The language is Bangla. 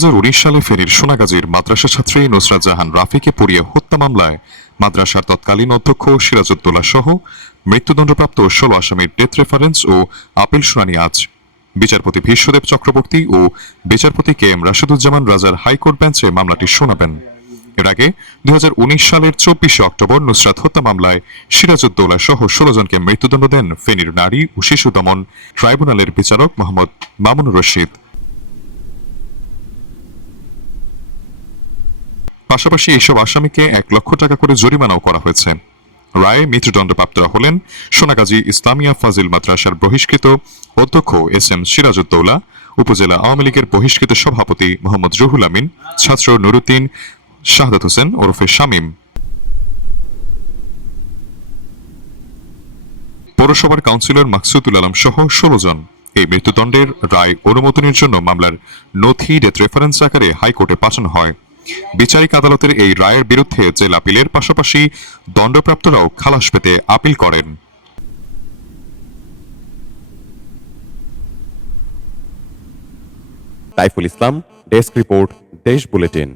2019 সালে ফেনীর সোনাগাজীর মাদ্রাসা ছাত্রী নুসরাত জাহান রাফিকে পুড়িয়ে হত্যা মামলায় মাদ্রাসার তৎকালীন অধ্যক্ষ সিরাজউদ্দৌলা সহ মৃত্যুদণ্ডপ্রাপ্ত 16 আসামির ডেথ রেফারেন্স ও আপিল শুনানি আজ। বিচারপতি ভীষ্মদেব চক্রবর্তী ও বিচারপতি কে এম রাশেদুজ্জামান রাজার হাইকোর্ট বেঞ্চে মামলাটি শোনাবেন। এর আগে 2019 সালের 24 অক্টোবর নুসরাত হত্যা মামলায় সিরাজউদ্দৌলা সহ 16 জনকে মৃত্যুদণ্ড দেন ফেনীর নারী ও শিশু দমন ট্রাইব্যুনালের বিচারক মোহাম্মদ মামুনুর রশিদ। পাশাপাশি এইসব আসামিকে 1 লক্ষ টাকা করে জরিমানাও করা হয়েছে। রায়ে মৃত্যুদণ্ডপ্রাপ্তরা হলেন সোনাগাজী ইসলামিয়া ফাজিল মাদ্রাসার বহিষ্কৃত অধ্যক্ষ এস এম সিরাজউদ্দৌলা, উপজেলা আওয়ামী লীগের বহিষ্কৃত সভাপতি মোহাম্মদ রুহুল আমিন, ছাত্র নুরুদ্দিন, শাহাদাত হোসেন ওরফে শামীম। পৌরসভার কাউন্সিলর মাকসুদুল আলম সহ 16 জন। এই মৃত্যুদণ্ডের রায় অনুমোদনের জন্য মামলার নথি ডেথ রেফারেন্স আকারে হাইকোর্টে পাঠানো হয়। বিচারিক আদালতের এই রায়ের বিরুদ্ধে জেল আপিলের পাশাপাশি দণ্ডপ্রাপ্তরাও খালাস পেতে আপিল করেন। সাইফুল ইসলাম, ডেস্ক রিপোর্ট, দেশ বুলেটিন।